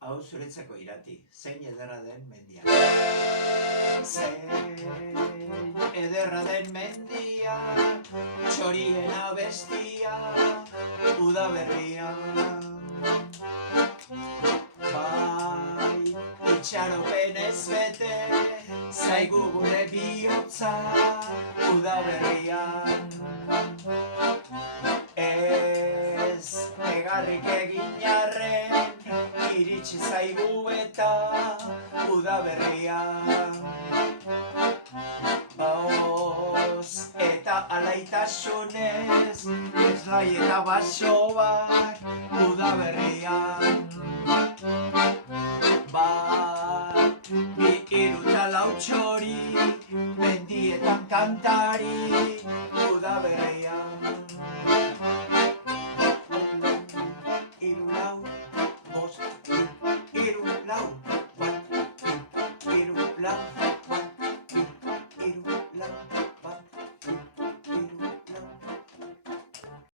Hau zuretzako Irati, zein ederra den mendia. Zein ederra den mendia, txorien abestia, udaberria. Bai, itxaropen ez bete, zaigu gure bihotza, udaberrian. Ez negarrik egin arren, iritsi zaigu eta udaberria. Baoz eta alaitasunez, eslai eta basoak udaberrian. Bat, bi, hiru eta lau txori, mendietan kantari udaberrian. Hiru lau, bost, hiru lau, bat, hiru lau.